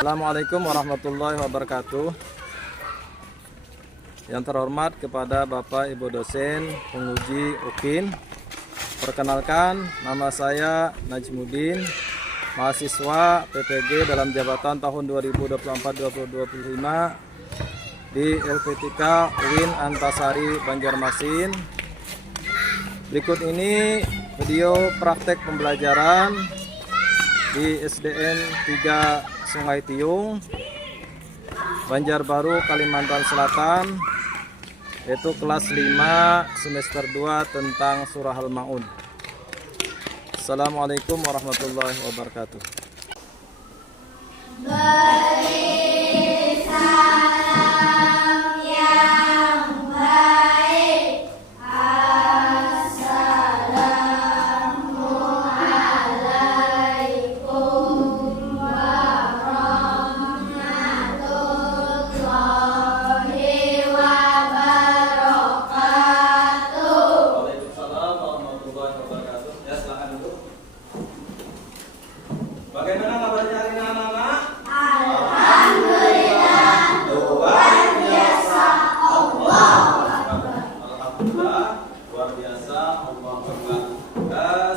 Assalamualaikum warahmatullahi wabarakatuh. Yang terhormat kepada Bapak Ibu dosen, penguji UKIN. Perkenalkan, nama saya Najmuddin, mahasiswa PPG dalam jabatan tahun 2024-2025 di LPTK UIN Antasari Banjarmasin. Berikut ini video praktek pembelajaran di SDN 3 Sungai Tiung, Banjarbaru, Kalimantan Selatan, yaitu kelas 5 semester 2 tentang surah Al-Maun. Assalamualaikum warahmatullahi wabarakatuh. Bagaimana kabarnya hari ini anak-anak? Alhamdulillah, luar biasa, Allah. Alhamdulillah, luar biasa, Allah Akbar.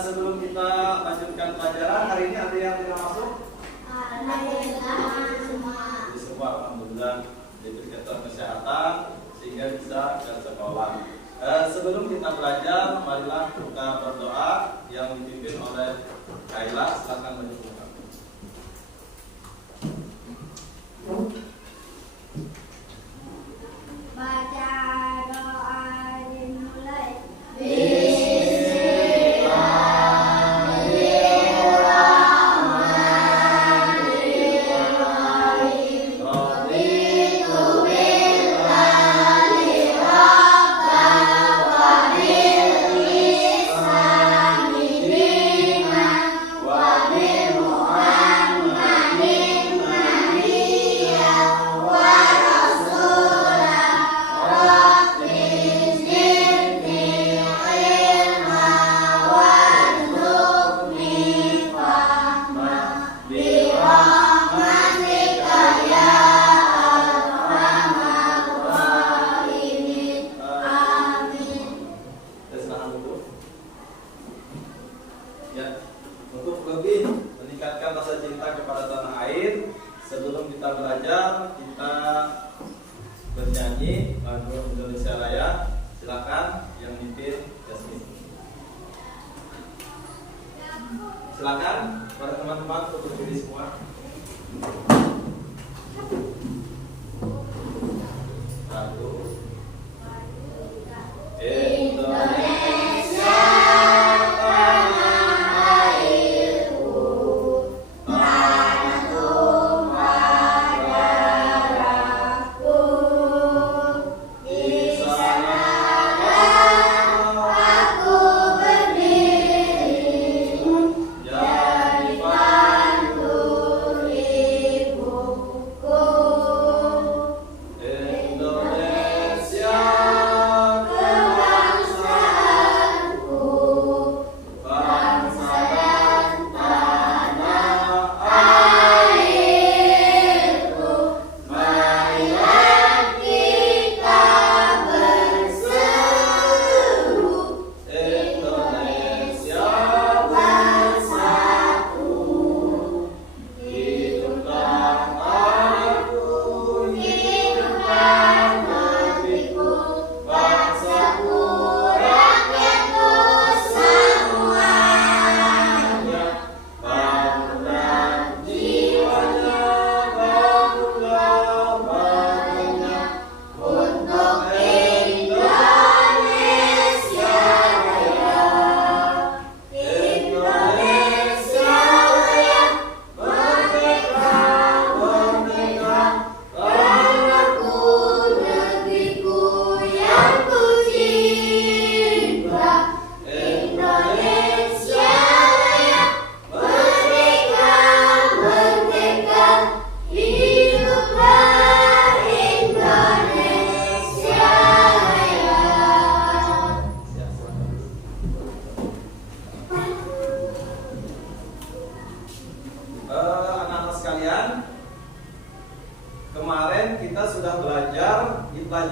Sebelum kita lanjutkan pelajaran, hari ini ada yang tidak masuk? Alhamdulillah, Jadi semua Alhamdulillah diberi kesehatan sehingga bisa ke sekolah. Sebelum kita belajar, marilah kita berdoa yang dipimpin oleh Kaila. Silakan maju. baca doa dimulai. Ya, untuk lebih meningkatkan rasa cinta kepada tanah air, sebelum kita belajar, kita bernyanyi lagu Indonesia Raya. Silakan yang mimpin Jasmine. Silakan para teman-teman untuk berdiri semua. Satu. Indonesia tanah airku, tanah tumpah darahku. Di sanalah aku berdiri, jadi pandu hidupku.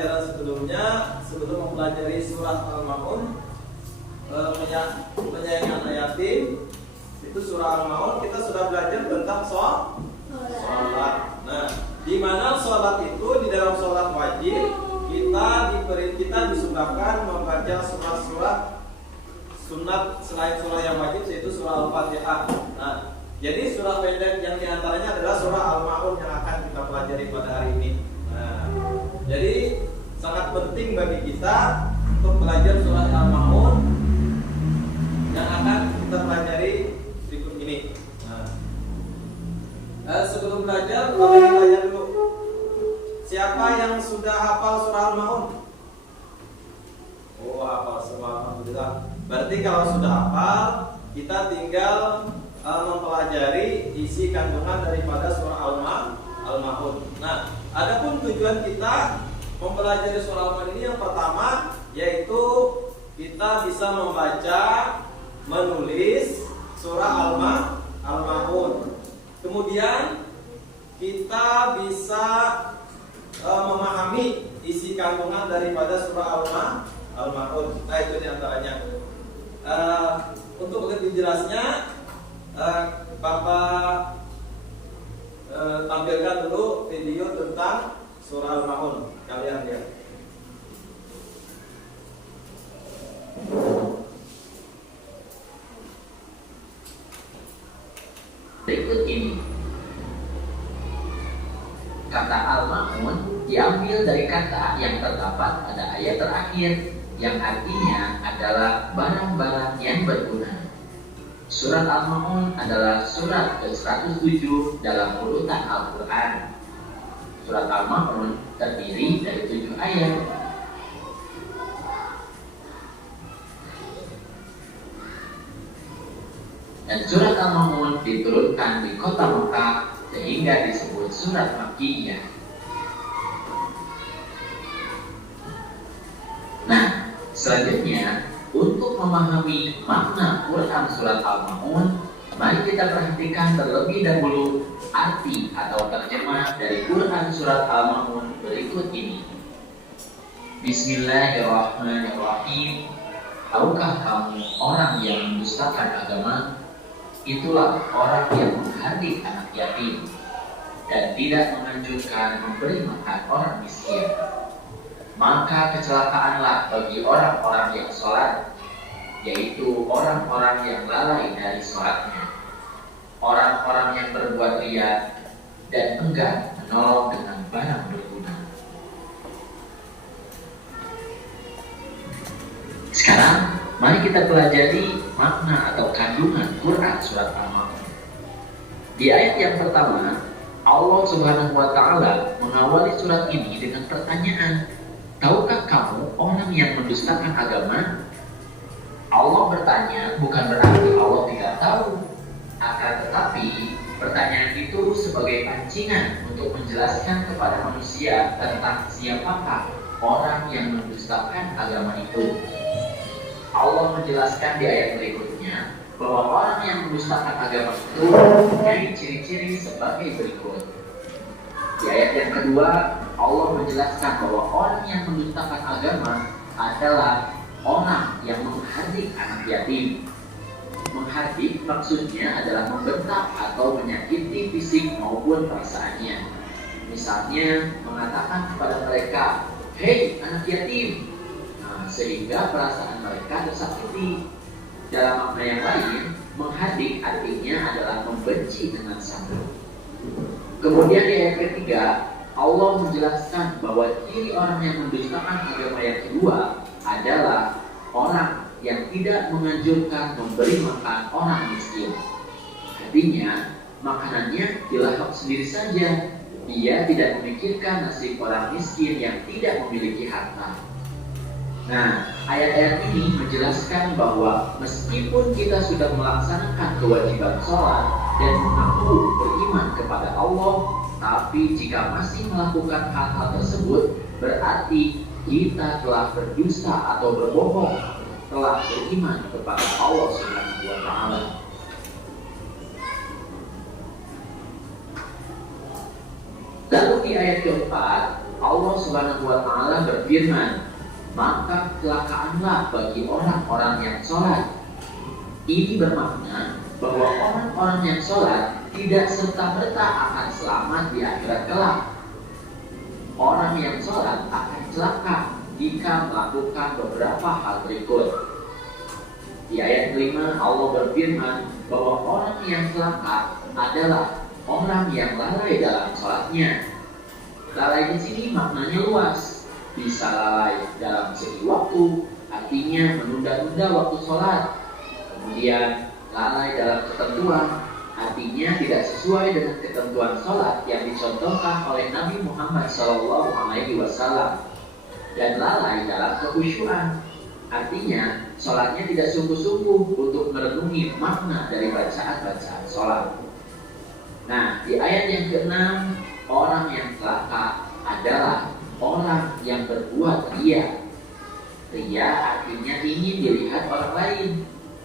pelajaran sebelumnya, sebelum mempelajari surah Al-Maun, penyayangan yatim, itu surah Al-Maun kita sudah belajar tentang sholat. Nah, di mana sholat itu di dalam sholat wajib kita disunahkan membaca surah-surah sunat selain surah yang wajib, yaitu surah Al-Fatihah. Nah, jadi surah pendek yang diantaranya adalah surah Al-Maun yang akan kita pelajari pada hari ini. Nah, jadi sangat penting bagi kita untuk belajar surah Al-Maun yang akan kita pelajari berikut ini. Nah, sebelum belajar, kita tanya dulu, siapa yang sudah hafal surah Al-Maun? Oh, hafal semua, alhamdulillah. Berarti kalau sudah hafal, kita tinggal mempelajari isi kandungan daripada surah Al-Maun. Nah, adapun tujuan kita mempelajari surah Al-Maun ini yang pertama yaitu kita bisa membaca, menulis surah Al-Maun. Kemudian kita bisa memahami isi kandungan daripada surah Al-Maun. Nah, itu diantaranya. Untuk lebih jelasnya, Bapak tampilkan dulu video tentang surah Al-Maun. Kalian lihat. Berikut ini kata Al-Maun diambil dari kata yang terdapat pada ayat terakhir, yang artinya adalah barang-barang yang berguna. Surat Al-Maun adalah surat ke-107 dalam urutan Al-Quran. Surat Al-Maun terdiri dari 7 ayat. Dan surat Al-Maun diturunkan di kota Mekah sehingga disebut surat Makkiyah. Nah, selanjutnya untuk memahami makna Quran surat Al-Maun, mari kita perhatikan terlebih dahulu arti atau terjemah dari Quran surat Al-Maun berikut ini. Bismillahirrahmanirrahim. Tahukah kamu orang yang mendustakan agama? Itulah orang yang menghardik anak yatim dan tidak menganjurkan memberi makan orang miskin. Maka kecelakaanlah bagi orang-orang yang sholat, yaitu orang-orang yang lalai dari sholatnya, orang-orang yang berbuat riya dan enggan menolong dengan barang berguna. Sekarang mari kita pelajari makna atau kandungan Quran surat Al-Maun. Di ayat yang pertama, Allah Subhanahu wa Ta'ala mengawali surat ini dengan pertanyaan, tahukah kamu orang yang mendustakan agama? Allah bertanya bukan berarti Allah tidak tahu, akan tetapi pertanyaan itu sebagai pancingan untuk menjelaskan kepada manusia tentang siapakah orang yang mendustakan agama itu. Allah menjelaskan di ayat berikutnya bahwa orang yang mendustakan agama itu mempunyai ciri-ciri sebagai berikut. Di ayat yang kedua, Allah menjelaskan bahwa orang yang mendustakan agama adalah orang yang menghardik anak yatim. Menghardik maksudnya adalah membentak atau menyakiti fisik maupun perasaannya. Misalnya mengatakan kepada mereka, "Hei anak yatim," sehingga perasaan mereka tersakiti. Dalam makna yang lain, menghardik artinya adalah membenci dengan sangat. Kemudian di ayat ketiga, Allah menjelaskan bahwa ciri orang yang mendustakan agama yang kedua adalah orang yang tidak menganjurkan memberi makan orang miskin. Artinya, makanannya dilahap sendiri saja. Dia tidak memikirkan nasib orang miskin yang tidak memiliki harta. Nah, ayat-ayat ini menjelaskan bahwa meskipun kita sudah melaksanakan kewajiban sholat dan mengaku beriman kepada Allah, tapi jika masih melakukan hal-hal tersebut, berarti kita telah berdusta atau berbohong, telah beriman kepada Allah Subhanahu wa Ta'ala. Lalu di ayat keempat, Allah Subhanahu wa Ta'ala berfirman, maka celakaanlah bagi orang-orang yang sholat. Ini bermakna bahwa orang-orang yang sholat tidak serta-merta akan selamat di akhirat kelak. Orang yang sholat akan celaka jika melakukan beberapa hal berikut. Di ayat 5 Allah berfirman bahwa orang yang celaka adalah orang yang lalai dalam sholatnya. Lalai di sini maknanya luas. Bisa lalai dalam segi waktu, artinya menunda-nunda waktu sholat. Kemudian lalai dalam ketentuan, artinya tidak sesuai dengan ketentuan sholat yang dicontohkan oleh Nabi Muhammad SAW. Dan lalai dalam kekhusyuan, artinya sholatnya tidak sungguh-sungguh untuk merenungi makna dari bacaan-bacaan sholat. Nah, di ayat yang ke-6, orang yang celaka adalah orang yang berbuat riya. Riya artinya ingin dilihat orang lain.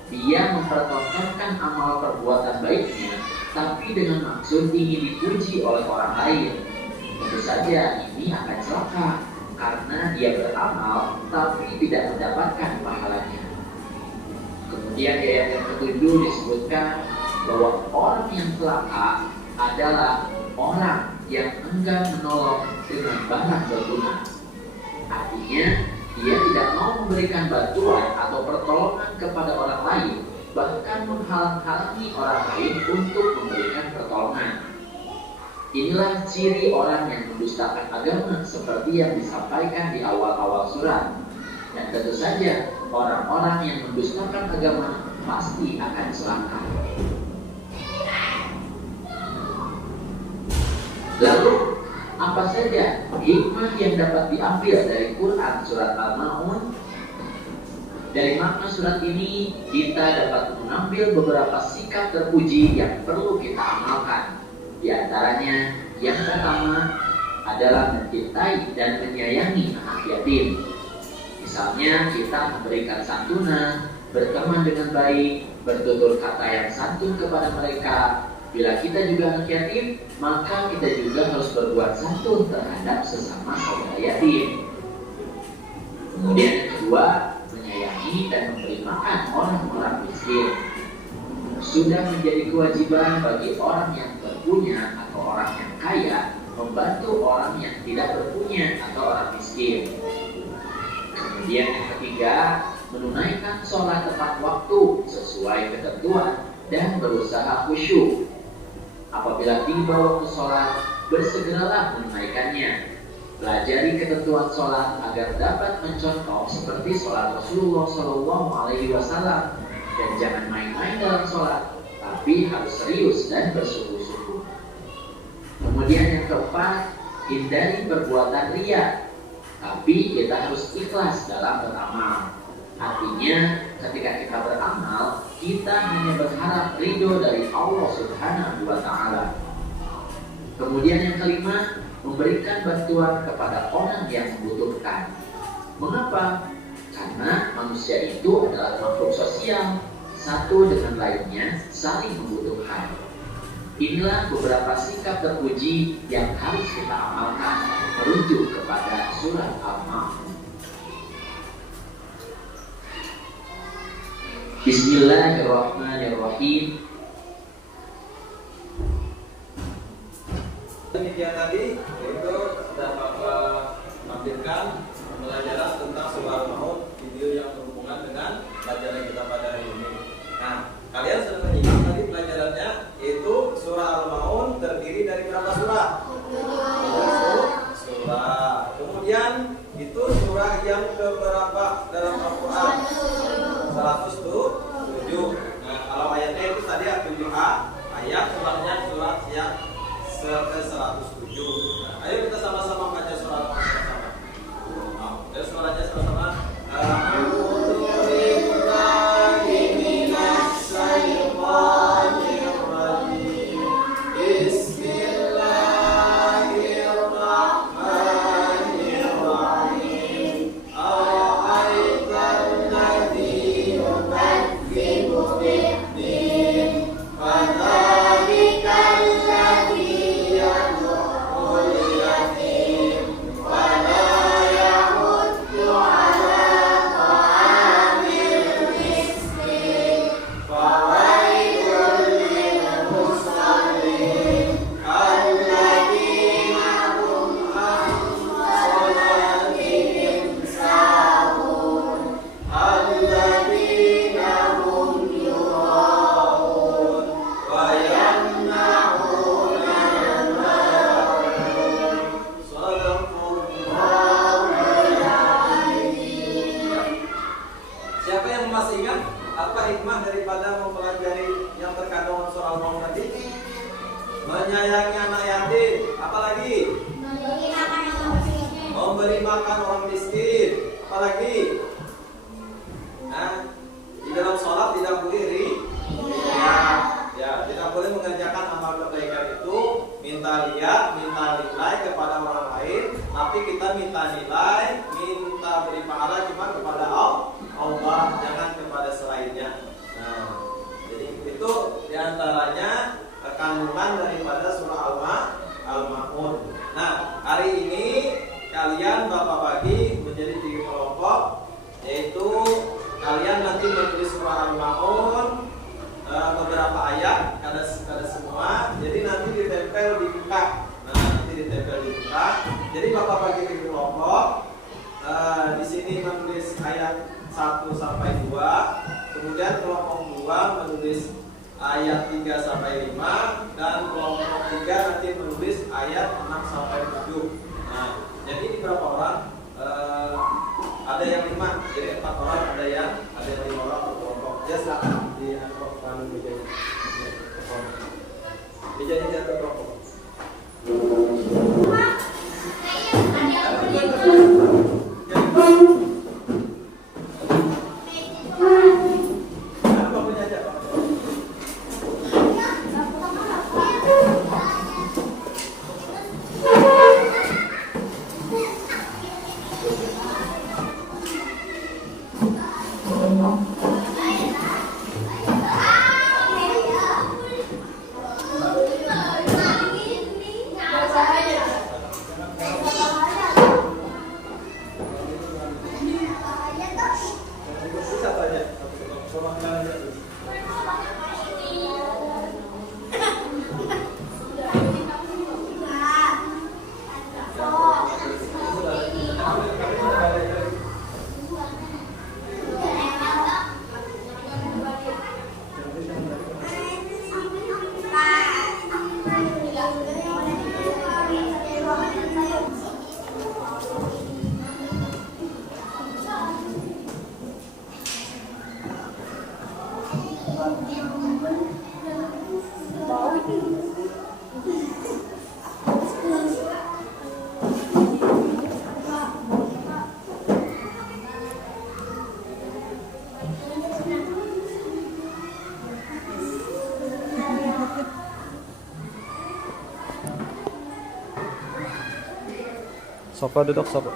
Dia mempertontonkan amal perbuatan baiknya, tapi dengan maksud ingin dipuji oleh orang lain. Tentu saja ini akan celaka, karena dia beramal tapi tidak mendapatkan pahalanya. Kemudian di ayat yang ke-7 disebutkan bahwa orang yang celaka adalah orang yang enggan menolong dengan barang berguna. Artinya dia tidak mau memberikan bantuan atau pertolongan kepada orang lain, bahkan menghalang-halangi orang lain untuk memberikan pertolongan. Inilah ciri orang yang mendustakan agama seperti yang disampaikan di awal-awal surat. Dan tentu saja orang-orang yang mendustakan agama pasti akan celaka. Lalu apa saja hikmah yang dapat diambil dari Quran surat Al-Ma'un? Dari makna surat ini kita dapat mengambil beberapa sikap terpuji yang perlu kita amalkan. Di antaranya yang pertama adalah mencintai dan menyayangi anak yatim. Misalnya kita memberikan santunan, berteman dengan baik, bertutur kata yang santun kepada mereka. Bila kita juga anak yatim, maka kita juga harus berbuat santun terhadap sesama saudara yatim. Kemudian yang kedua, menyayangi dan memberi makan orang-orang miskin. Sudah menjadi kewajiban bagi orang yang berpunya atau orang yang kaya membantu orang yang tidak berpunya atau orang miskin. Kemudian yang ketiga, menunaikan sholat tepat waktu sesuai ketentuan dan berusaha khusyuk. Apabila tiba waktu sholat, bersegeralah menunaikannya. Pelajari ketentuan sholat agar dapat mencontoh seperti sholat Rasulullah SAW. Dan jangan main-main dalam sholat, tapi harus serius dan bersungguh-sungguh. Kemudian yang keempat, hindari perbuatan riya, tapi kita harus ikhlas dalam beramal. Artinya ketika kita beramal, kita hanya berharap ridho dari Allah Subhanahu wa Ta'ala. Kemudian yang kelima, memberikan bantuan kepada orang yang membutuhkan. Mengapa? Karena manusia itu adalah makhluk sosial, satu dengan lainnya saling membutuhkan. Inilah beberapa sikap terpuji yang harus kita amalkan merujuk kepada surat Al-Ma'un. Bismillahirrahmanirrahim. Demikian tadi itu sudah Bapak tampilkan pembelajaran tentang surah Al-Ma'un, video yang berhubungan dengan pelajaran kita pada hari ini. Nah, kalian sudah menyimak tadi pelajarannya, yaitu surah Al-Ma'un terdiri dari berapa surah? 10 surah. Kemudian itu surah yang keberapa dalam Al-Quran? 107. Nah, kalau ayatnya itu tadi 7a, ayat sebelumnya surat yang ke-107. Nah, ayo kita sama-sama baca surat bersama. Jadi suaranya sama-sama. Bismillahirrahmanirrahim. Apa hikmah daripada mempelajari yang terkandung unsur al-maun tadi? Menyayangi anak yatim. Apalagi? Memberi makan orang miskin. Apalagi? Nah, di dalam sholat tidak boleh ya, tidak boleh mengerjakan amal kebaikan itu minta lihat, minta nilai kepada orang lain, tapi kita minta nilai, minta beri pahala cuma kepada Allah, jangan kepada selainnya. Nah, jadi itu diantaranya kandungan daripada surah Al-Ma'un. Nah, hari ini kalian Bapak bagi menjadi 3 kelompok, yaitu kalian nanti menulis surah Al-Ma'un beberapa ayat, ada semua. Jadi nanti ditempel di muka. Jadi Bapak bagi 3 kelompok. Di sini menulis ayat 1 sampai 2. Kemudian kelompok 2 menulis ayat 3 sampai 5, dan kelompok 3 nanti menulis ayat 6 sampai 7. Nah, jadi ini berapa orang? Ada yang 5, jadi 4 orang, ada yang 5 orang per kelompok. Ya, silakan di kelompok mejanya. Mejanya jatuh kelompok. Sofa duduk sofa.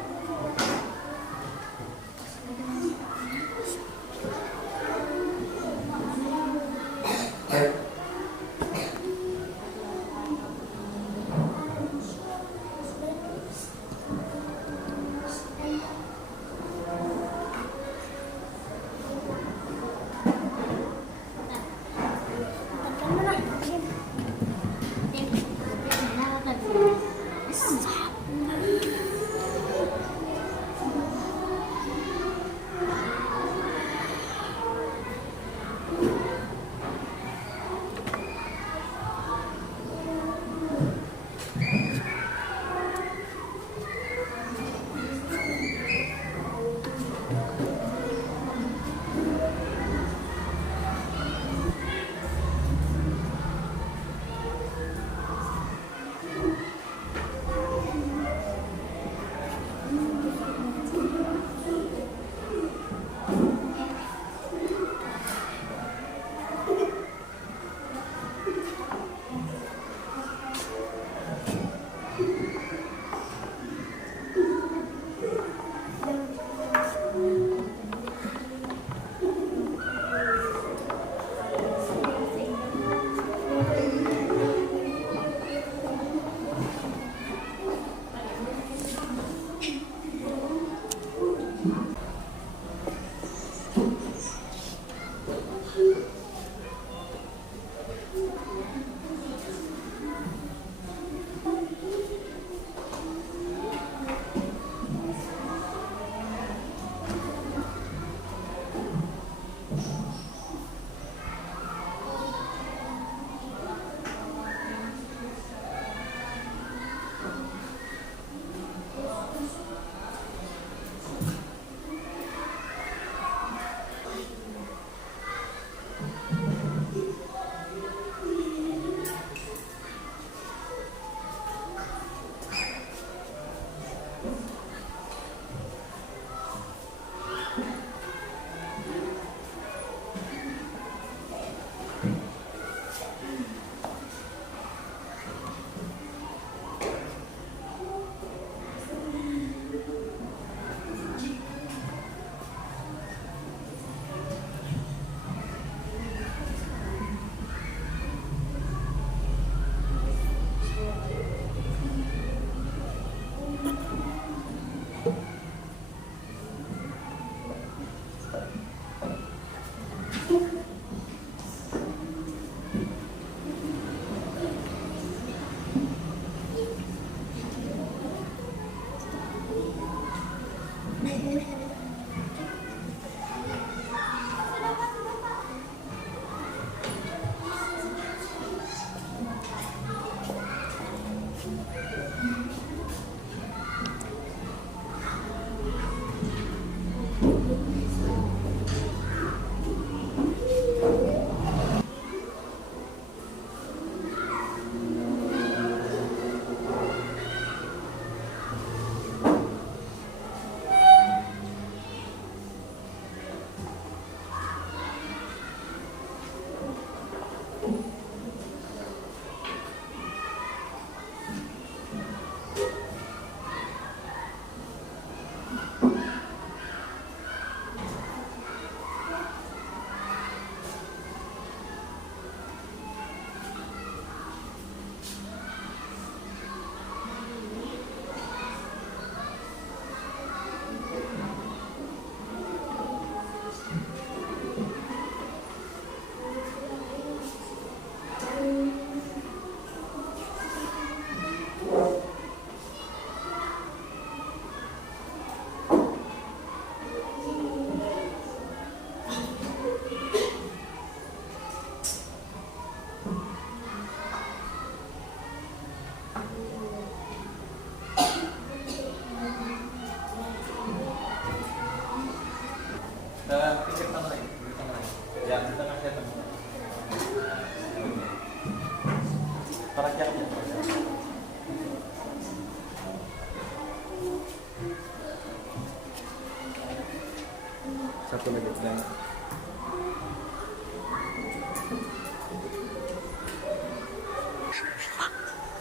Satu lagi. Dan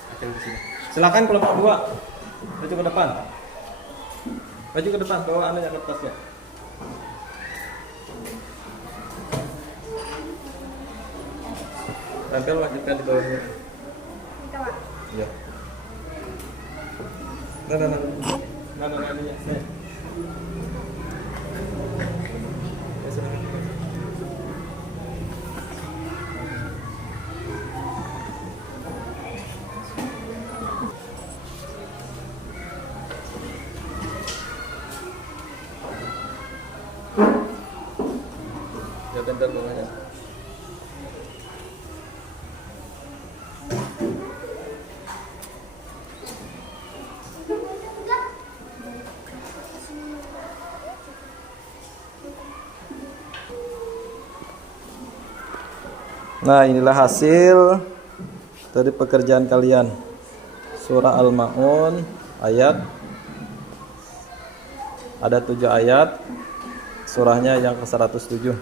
Aceng di sini. Silakan kelompok 2. Maju ke depan. Maju ke depan, bawa anunya kertasnya. Tempel wajibkan di bawahnya. Iya. Nah, ini ya. Ya tempel bawahnya. Nah, inilah hasil dari pekerjaan kalian. Surah Al-Ma'un ayat ada 7 ayat. Surahnya yang ke-107.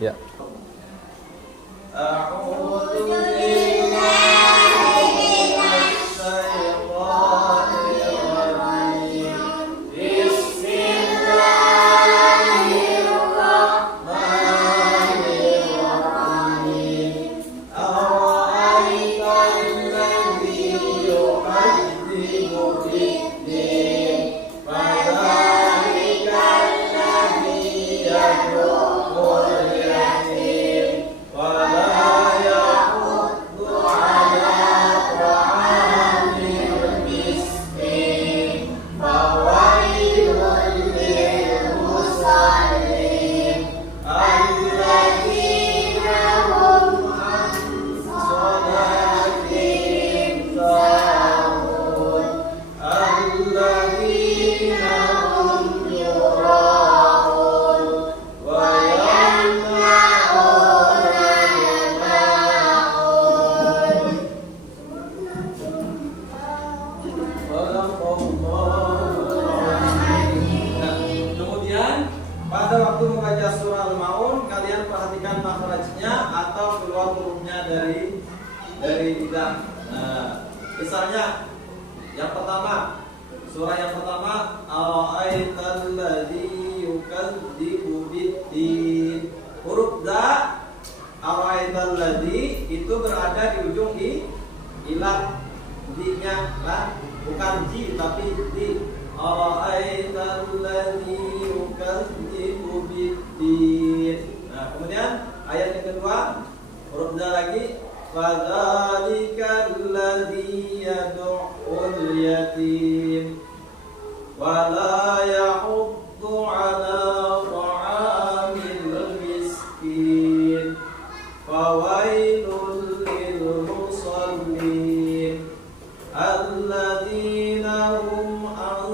Ya. Pada waktu membaca surah Al-Maun, kalian perhatikan makhrajnya atau keluar hurufnya dari lidah. Nah, misalnya yang pertama, surah yang pertama, Ara'aital ladzi yukadzibu biddin. Huruf za, Ara'aital ladzi itu berada di ujung ilah, di-nya lah, bukan ji tapi di. Ara'aital ladzi yukadzibu biddin. Nah, kemudian ayat yang kedua, huruf za lagi, fadzalikal ladzi yad'ul yatim wa la yahuddu 'ala ta'amil miskin fawailul lil musallin alladzina hum an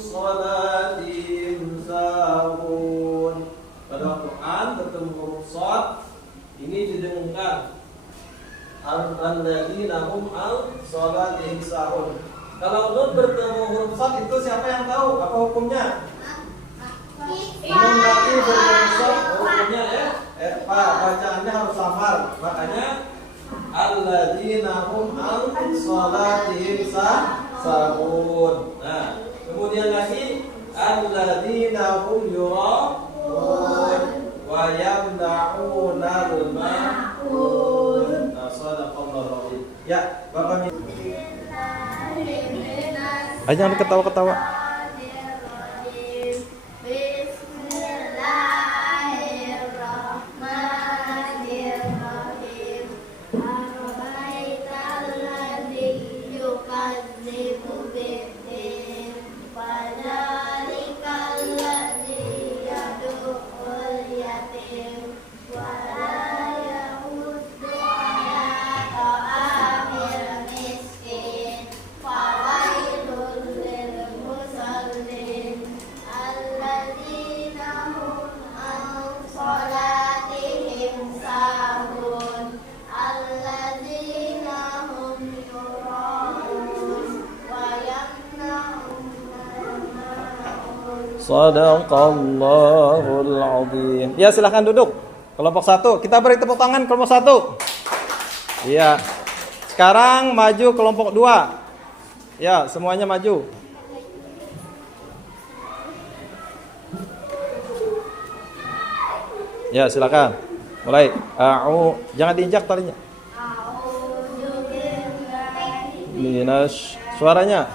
salatihim sahun. Pada Al-Quran bertemu huruf shad ini didengungkan, alladzina hum an salatihim sahun. Kalau nun bertemu huruf shad itu siapa yang tahu apa hukumnya? Nun berarti bertemu shad hukumnya ya? Bacaannya harus samar. Makanya alladzina hum an salatihim sahun. Nah, kemudian lagi alladzina hum yura'un wa yamna'unal ma'un. Nah, shadaqallahu alazim. Ya, Bapak jangan ketawa-ketawa. Bismillahirrahmanirrahim. Ara'aital ladzi yukadzibu biddin fadzalikal ladzi yad'ul yatim wa la yahuddu 'ala ta'amil miskin fawailul lil musallin Shadaqallahul azim. Ya, silahkan duduk. Kelompok 1, kita beri tepuk tangan kelompok 1. Iya. Sekarang maju kelompok 2. Ya, semuanya maju. Ya, silakan. Mulai. Jangan diinjak talinya. Minas. Suaranya.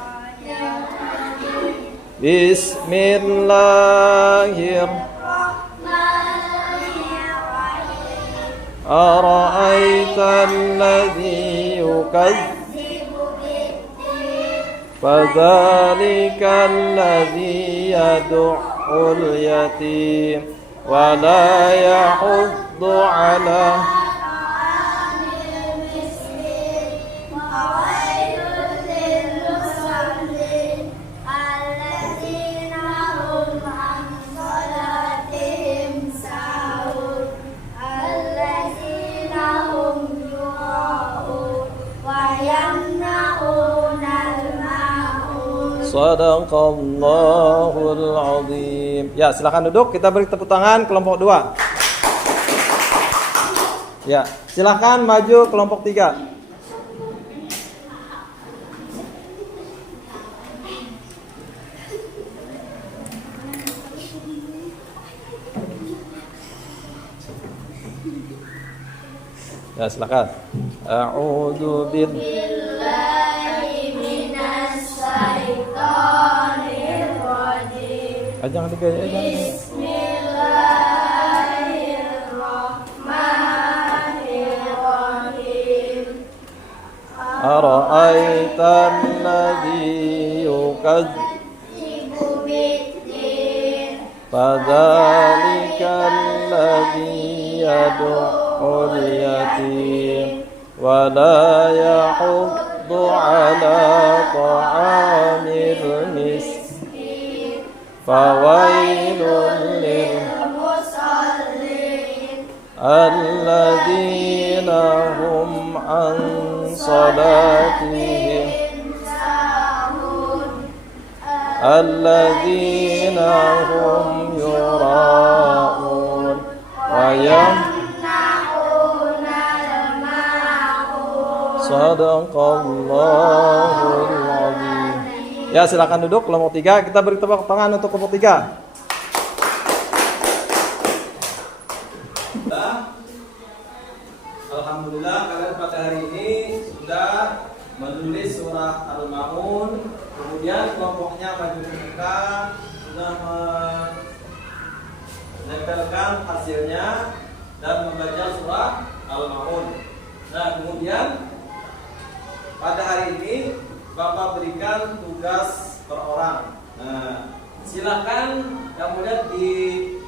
Bismillahirrahmanirrahim. أرأيت الذي يكذب بالدين فذلك الذي يدع اليتيم ولا يحض على طعام المسكين وويل للمصلين الذين هم عن صلاتهم ساهون الذين هم يراءون ويمنعون الماعون. Shadaqallahul azim. Ya, silakan duduk. Kita beri tepuk tangan kelompok 2. Ya, silakan maju kelompok 3. Ya, silakan. A'udzu Billahi minas syaitonir rajim. Jangan digaya, jangan. Bismillahirrahmanirrahim. Ara'aitan ladzi Yukadzibu biddin fadzalikal ladzi yad'ul yatim wa la yahuddu 'ala ta'amil miskin fawailun lil musallin alladzina hum an salatihim sahun alladzina hum yura'un wa yamna'una al-ma'un. Shadaqallahul azim. Ya, silakan duduk kelompok 3. Kita beri tepuk tangan untuk kelompok 3. Alhamdulillah kalian pada hari ini sudah menulis surah Al-Ma'un. Kemudian kelompoknya maju ke muka, sudah menempelkan hasilnya dan membaca surah Al-Ma'un. Nah, kemudian pada hari ini Bapak berikan tugas per orang. Nah, silakan kemudian di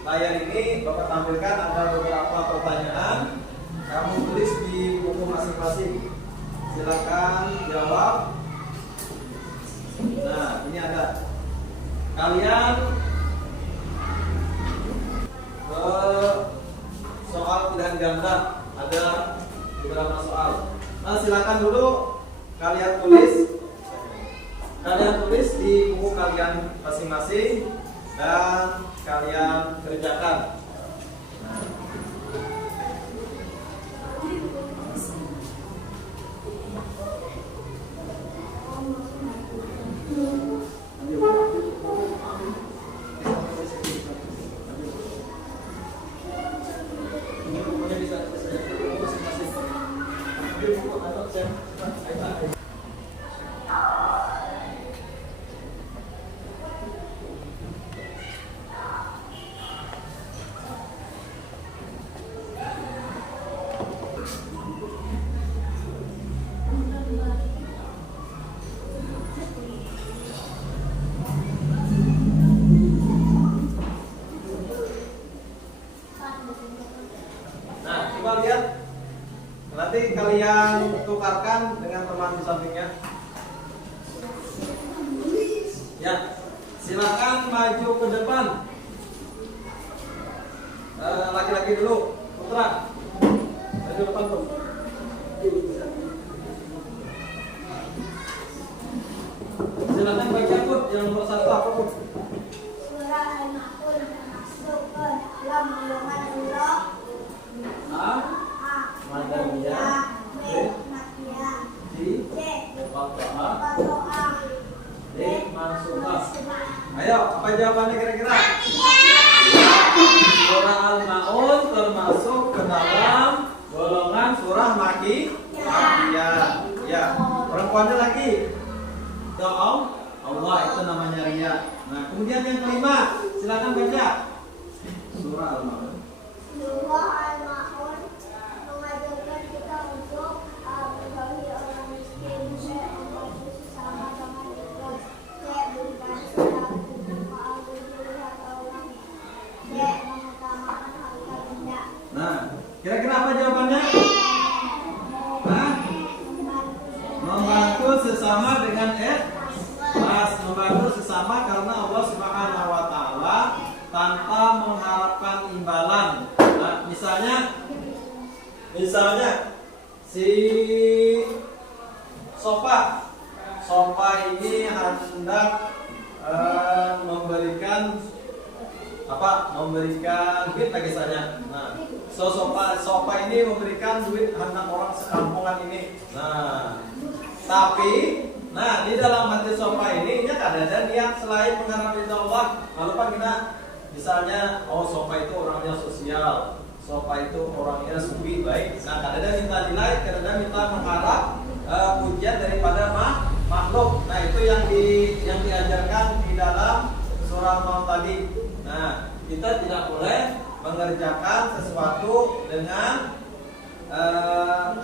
layar ini Bapak tampilkan ada beberapa pertanyaan. Kamu tulis di buku masing-masing. Silakan jawab. Nah, ini ada. Kalian soal pilihan ganda ada beberapa soal. Nah, silakan dulu kalian tulis. Kalian tulis di buku kalian masing-masing dan kalian kerjakan. Coba lihat, nanti kalian tukarkan dengan teman di sampingnya. Ya, silakan maju ke depan. Laki-laki dulu, Putra. Maju depan tuh. Silakan baca Put, yang nomor 1 apa Put? Surah Pengakuannya lagi doa Allah, itu namanya riya. Nah, kemudian yang kelima, silakan baca surah Al-Maun. Surah Al-Maun mengajarkan kita untuk berbagi orang miskin, membantu sesama dengan ikhlas, berikan sedekah untuk ma'al orang, mengutamakan harta benda. Nah, kira-kira apa jawabannya? Hah? Membantu sesama dengan ikhlas, membantu sesama karena Allah Subhanahu wa taala tanpa mengharapkan imbalan. Nah, misalnya si Sofa ini hendak memberikan duit bagi saya. Nah, Sofa ini memberikan duit hendak orang sekampungan ini. Tapi di dalam hati Sofa ini ada niat selain mengharap ridha Allah. Lalu Pak kita misalnya, Sofa itu orangnya sosial, Sofa itu orangnya sufi baik. Nah, kadang minta nilai, kadang minta mengharap pujian daripada makhluk. Nah, itu yang diajarkan di dalam surah Al-Maun tadi. Nah, kita tidak boleh mengerjakan sesuatu dengan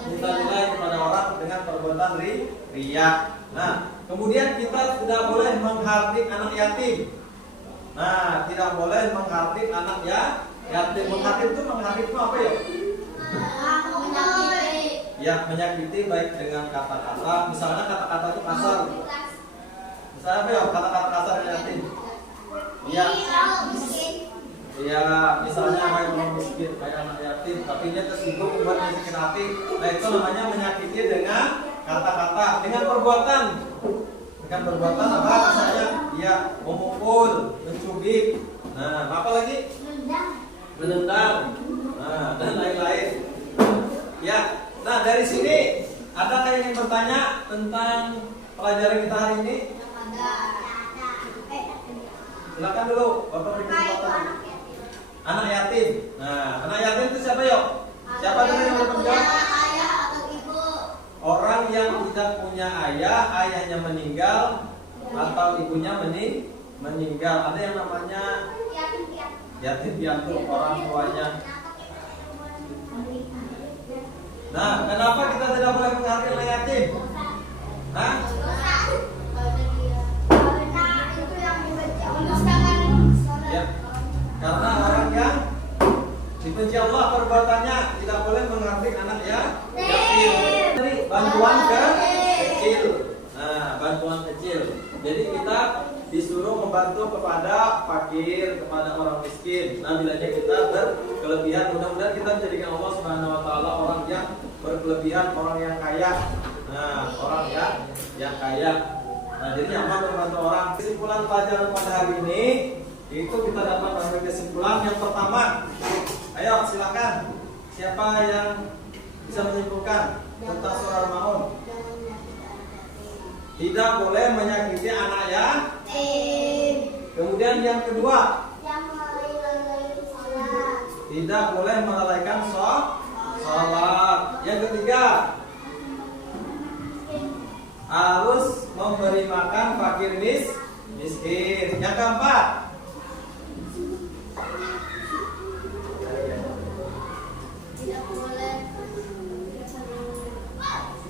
minta nilai kepada orang dengan perbuatan riya. Nah, kemudian kita tidak boleh menghardik anak yatim. Nah, tidak boleh menghardik anak yatim. Menghardik itu apa ya? Ya, menyakiti baik dengan kata-kata. Misalnya kata-kata itu kasar. Misalnya apa ya? Kata-kata kasar yatim. Iya, misalnya kayak orang miskin, kayak anak yatim, tapi dia tersinggung buat menyakitkan hati. Nah, itu namanya menyakiti dengan kata-kata, dengan perbuatan. Dengan perbuatan apa? Misalnya, memukul, mencubit. Nah, apa lagi? Menendang. Nah, dan lain-lain. Ya, nah dari sini ada yang ingin bertanya tentang pelajaran kita hari ini? Silakan dulu, Bapak beri kesempatan. Anak yatim. Nah, anak yatim itu siapa yuk? Siapa dulu yang bertanggung? Ayah atau ibu. Orang yang tidak punya ayah, ayahnya meninggal atau ibunya meninggal. Ada yang namanya yatim piatu, orang tuanya. Nah, kenapa kita tidak boleh menghargai anak yatim? Hah? Ya, karena orang yang dibenci Allah perbuatannya, tidak boleh menghardik anak yatim. Jadi bantuan kecil. Nah, bantuan kecil. Jadi kita disuruh membantu kepada fakir, kepada orang miskin. Nah, bilanya kita berkelebihan, mudah-mudahan kita menjadikan Allah Subhanahu wa taala orang yang berkelebihan, orang yang kaya. Nah, orang yang kaya. Nah, jadi nyaman membantu orang. Kesimpulan pelajaran pada hari ini itu kita dapat mengambil kesimpulan yang pertama. Ayo silakan. Siapa yang bisa menyimpulkan tentang surah Al-Maun? Tidak boleh menyakiti anak yatim. Kemudian yang kedua, tidak boleh melalaikan sholat. Yang ketiga, harus memberi makan fakir miskin. Yang keempat,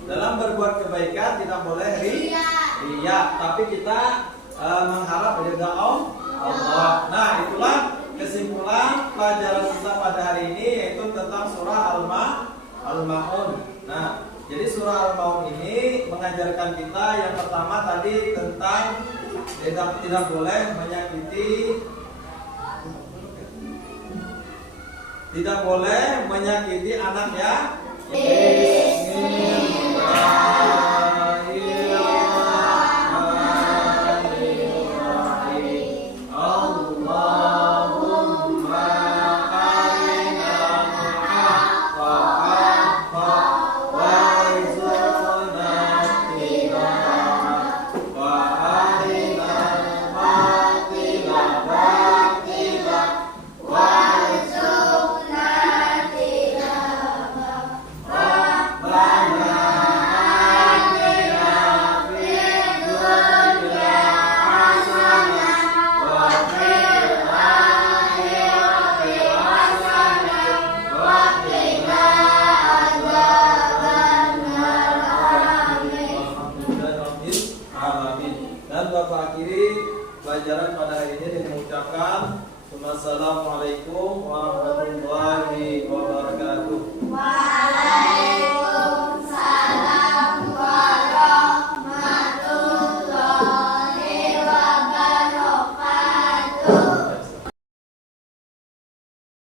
dalam berbuat kebaikan tidak boleh riya, tapi kita mengharap ridha Allah. Nah, itulah kesimpulan pelajaran kita pada hari ini, yaitu tentang surah Al-Maun. Nah, jadi surah Al-Maun ini mengajarkan kita yang pertama tadi tentang tidak boleh menyakiti anak pelajaran pada hari ini dengan mengucapkan Assalamualaikum warahmatullahi wabarakatuh.